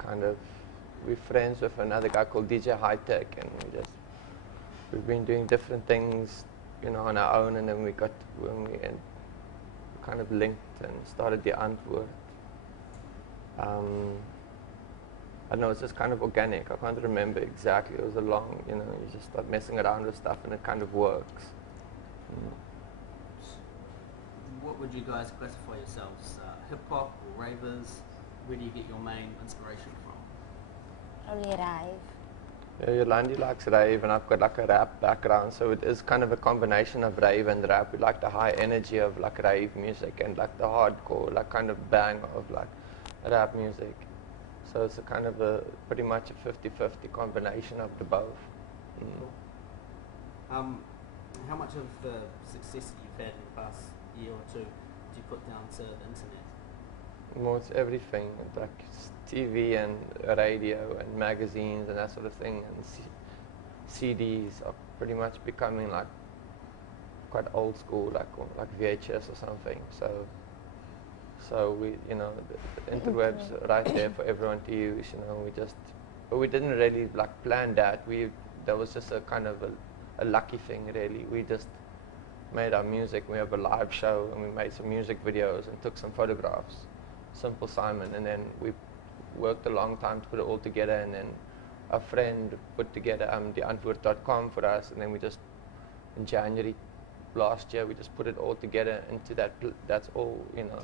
kind of, we're friends with another guy called DJ High Tech, and we've been doing different things, you know, on our own, and then when we kind of linked and started the Antwoord. I don't know, it's just kind of organic. I can't remember exactly. It was a long, you know, you just start messing around with stuff and it kind of works. What would you guys classify yourselves? Hip-hop or ravers? Where do you get your main inspiration from? Probably rave. Yeah, Yolandi likes rave, and I've got like a rap background, so it is kind of a combination of rave and rap. We like the high energy of like rave music and like the hardcore, like kind of bang of like rap music. So it's a kind of a pretty much a 50-50 combination of the both. Cool. How much of the success that you've had in the past year or two do you put down to the internet? Well, it's everything, like TV and radio and magazines and that sort of thing, and CDs are pretty much becoming like quite old school, like VHS or something. So we, you know, the interweb's right there for everyone to use. You know, but we didn't really like plan that. That was just a kind of a lucky thing, really. We just made our music. We have a live show, and we made some music videos and took some photographs. Simple Simon, and then we worked a long time to put it all together, and then a friend put together the Antwoord.com for us, and then we just in January last year we just put it all together into that that's all, you know,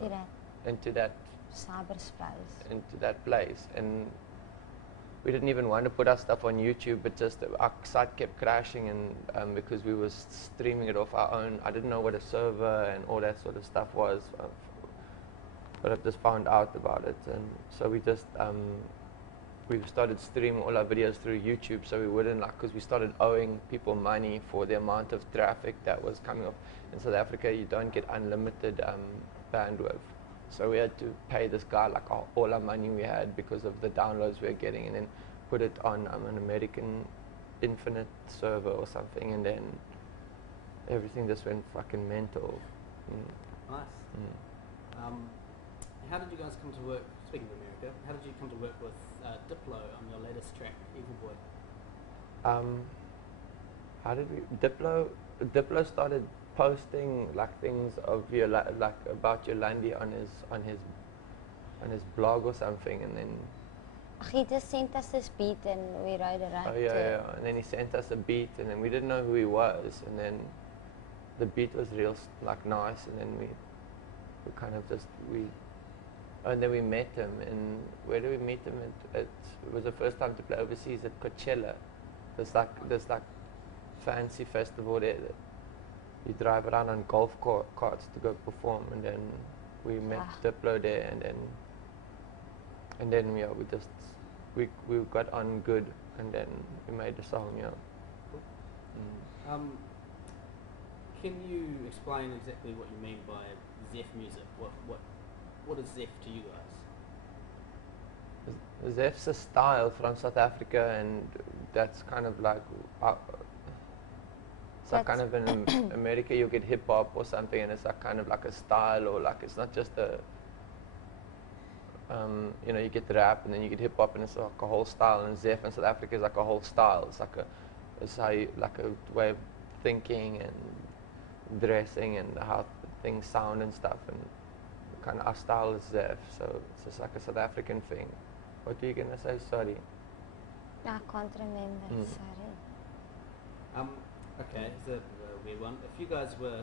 into that cyberspace, into that place. And we didn't even want to put our stuff on YouTube, but just our site kept crashing, and because we were streaming it off our own. I didn't know what a server and all that sort of stuff was, but I just found out about it, and so we just we started streaming all our videos through YouTube, so we wouldn't, like, because we started owing people money for the amount of traffic that was coming off. In South Africa, you don't get unlimited bandwidth, so we had to pay this guy like all our money we had because of the downloads we were getting, and then put it on an American Infinite server or something, and then everything just went fucking mental. Nice. How did you guys come to work, speaking of America, how did you come to work with Diplo on your latest track, Evil Boy? How did we, Diplo started posting like things of like about Yolandi on his blog or something, and then he just sent us this beat and we wrote it right. Oh yeah, and then he sent us a beat, and then we didn't know who he was, and then the beat was real like nice, and then we kind of just and then we met him, and where did we meet him? It was the first time to play overseas at Coachella. There's like fancy festival there that you drive around on golf carts to go perform, and then we met Diplo there, and then yeah, we got on good, and then we made the song, yeah. Can you explain exactly what you mean by Zef music? What is Zef to you guys? Zef's a style from South Africa, and that's kind of like it's like kind of in America you get hip hop or something, and it's like kind of like a style, or like it's not just a you know, you get rap and then you get hip hop, and it's like a whole style. And Zef in South Africa is like a whole style. It's how you, like a way of thinking and dressing and how things sound and stuff, and kind of our style is Zef, so it's just like a South African thing. What are you gonna say? Sorry. I can't remember. Sorry. Okay, it's a weird one. If you guys were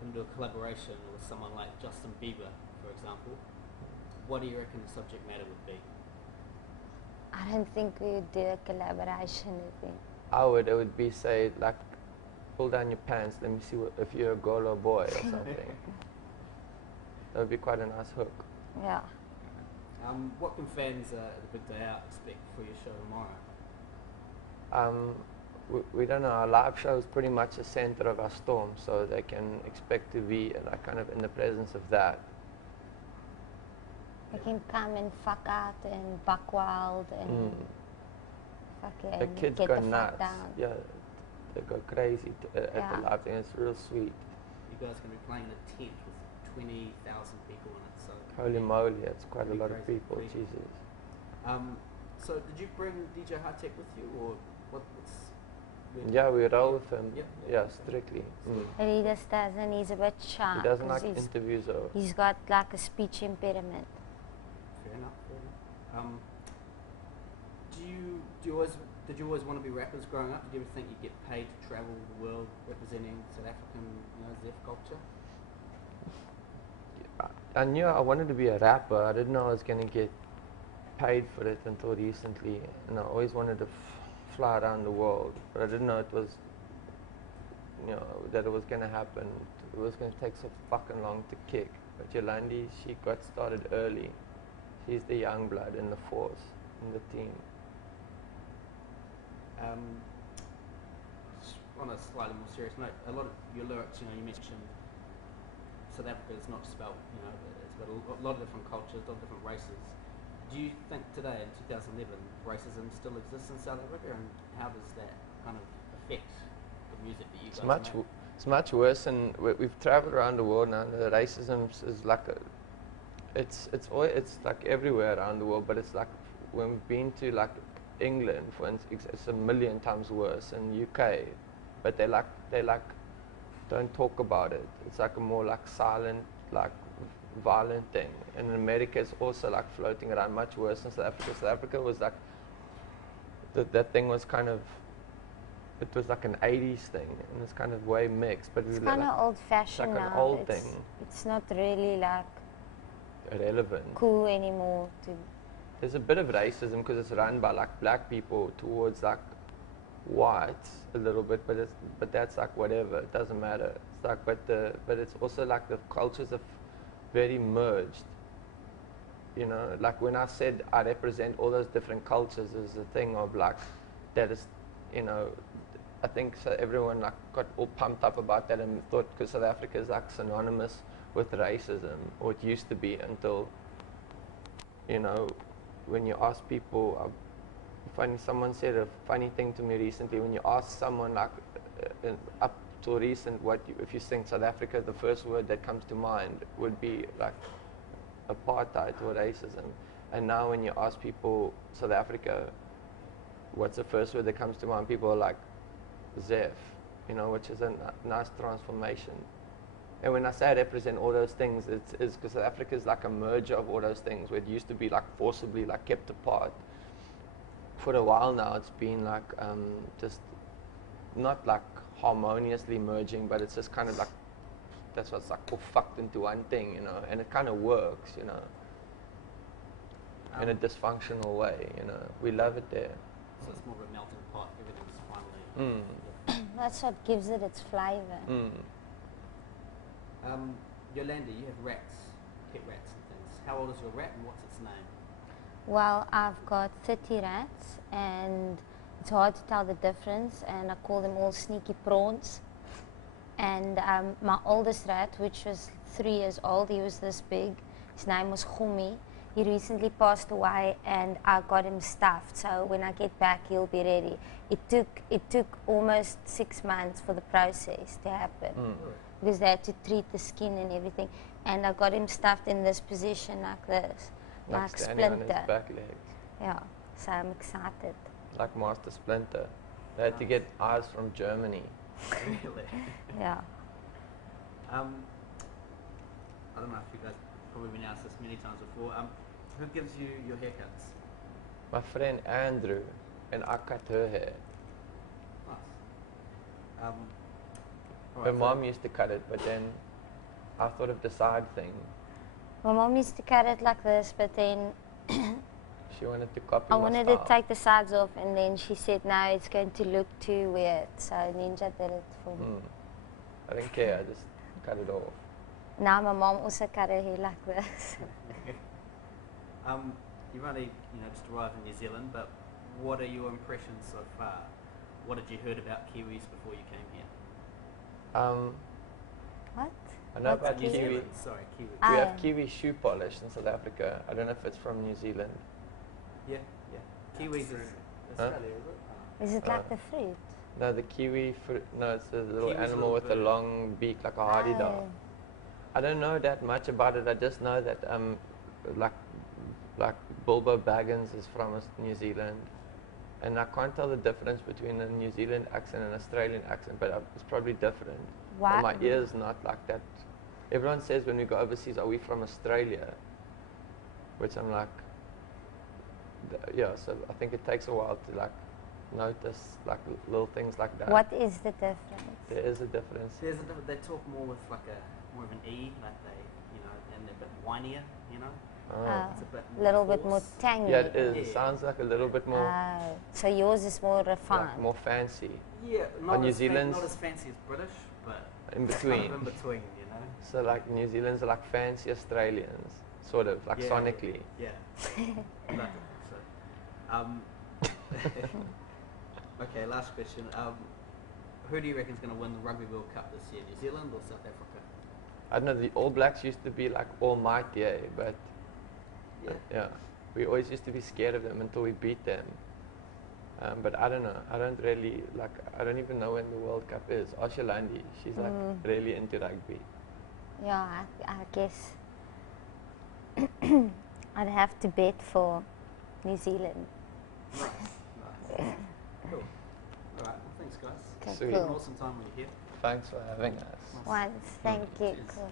going to do a collaboration with someone like Justin Bieber, for example, what do you reckon the subject matter would be? I don't think we would do a collaboration with him. It would be, say, like, pull down your pants, let me see if you're a girl or a boy or something. That would be quite a nice hook. Yeah. What can fans at the Big Day Out expect for your show tomorrow? We don't know. Our live show is pretty much the center of our storm, so they can expect to be like kind of in the presence of that. They can come and fuck out and buck wild and fucking the kids get go the nuts. fuck down. Yeah, they go crazy at the live thing. It's real sweet. You guys can be playing in a tent with 20,000 people in it. So holy moly, it's quite a lot of crazy, people. Jesus. So did you bring DJ High-Tech with you, or what's... Yeah, we roll with him. Yeah. Yeah, strictly. But he just doesn't, he's a bit shy. He doesn't 'cause like interviews or... He's got like a speech impediment. Fair enough. Did you always want to be rappers growing up? Did you ever think you'd get paid to travel the world representing South African, Zef culture? I knew I wanted to be a rapper. I didn't know I was going to get paid for it until recently. And I always wanted to fly around the world, but I didn't know it was, that it was going to happen. It was going to take so fucking long to kick. But Yolandi, she got started early. She's the young blood in the force, in the team. On a slightly more serious note, a lot of your lyrics, you mentioned South Africa is not just about, it's about a lot of different cultures, a lot of different races. Do you think today, in 2011, racism still exists in South Africa, and how does that kind of affect the music that you guys make? It's much worse, and we've traveled around the world now. The racism is like it's like everywhere around the world, but it's like when we've been to like England, for instance, it's a million times worse. In UK, but they don't talk about it. It's like a more like silent, like violent thing. And in America, it's also like floating around, much worse than South Africa. South Africa was like that thing was kind of, it was like an 80s thing, and it's kind of way mixed. But it's kind of old-fashioned now. It's like an old thing. It's not really like relevant, cool anymore. There's a bit of racism because it's run by like black people towards like whites a little bit, but that's like whatever. It doesn't matter. It's like, but it's also like the cultures are very merged. Like when I said I represent all those different cultures, is a thing of like that is, I think so everyone like got all pumped up about that and thought because South Africa is like synonymous with racism, or it used to be until, when you ask people. Someone said a funny thing to me recently. When you ask someone like up to recent, if you think South Africa, the first word that comes to mind would be like apartheid or racism. And now when you ask people South Africa, what's the first word that comes to mind? People are like Zef, which is a nice transformation. And when I say I represent all those things, it's because South Africa is like a merger of all those things, where it used to be like forcibly like kept apart. For a while now, it's been like just not like harmoniously merging, but it's just kind of like that's what's like all fucked into one thing, and it kind of works, in a dysfunctional way, We love it there. So it's more of a melting pot. Everything's finally. That's what gives it its flavor. Yolandi, you have rats, pet rats and things. How old is your rat, and what's its name? Well, I've got 30 rats, and it's hard to tell the difference, and I call them all sneaky prawns. And my oldest rat, which was 3 years old, he was this big. His name was Gumi. He recently passed away, and I got him stuffed. So when I get back, he'll be ready. It took almost 6 months for the process to happen, because they had to treat the skin and everything. And I got him stuffed in this position like this. Like standing Splinter. on his back legs. Yeah, so I'm excited. Like Master Splinter. They had to get eyes from Germany. Really? Yeah. I don't know if you guys probably been asked this many times before. Who gives you your haircuts? My friend Andrew, and I cut her hair. Nice. Her mom used to cut it, but then I thought of the side thing. My mom used to cut it like this, but then she wanted to copy I my wanted style. to take the sides off, and then she said, no, it's going to look too weird. So Ninja did it for me. I didn't care, I just cut it off. Now my mom also cut her hair like this. You've only just arrived in New Zealand, but what are your impressions so far? What had you heard about Kiwis before you came here? What? I know What's about New Kiwi? Zealand. Sorry, Kiwi. We have Kiwi shoe polish in South Africa. I don't know if it's from New Zealand. Yeah. Kiwis is Australia, is it? Is it like the fruit? No, the kiwi fruit. No, it's a little Kiwi's animal little with a bird. long beak like a hardy dog. I don't know that much about it. I just know that like like Bilbo Baggins is from New Zealand, and I can't tell the difference between a New Zealand accent and an Australian accent, but it's probably different. Why? But my ear's not like that. Everyone says when we go overseas, are we from Australia? Which I'm like, yeah, so I think it takes a while to like notice like little things like that. What is the difference? There is a difference. They talk more with like more of an E, like they, you know, and they're a bit whinier, you know. Oh. It's a bit Little bit more coarse. tangy. Yeah, it is. It Yeah. sounds like a little bit more So yours is more refined. like more fancy. Yeah, not New as Zealand's not as fancy as British, but in it's between. kind of in between, you know. So like New Zealand's are like fancy Australians, sort of like Yeah, sonically. Yeah. Okay, last question. Who do you reckon is going to win the Rugby World Cup this year, New Zealand or South Africa? I don't know. The All Blacks used to be like almighty, but yeah, we always used to be scared of them until we beat them. But I don't know. I don't really like. I don't even know when the World Cup is. Ask Yolandi. She's like really into rugby. Yeah, I guess I'd have to bet for New Zealand. Nice. Cool. All right. Well, thanks, guys. Okay, Sweet. An cool. awesome time when you're here. Thanks for having us. Once, thank you. Cheers. Cool.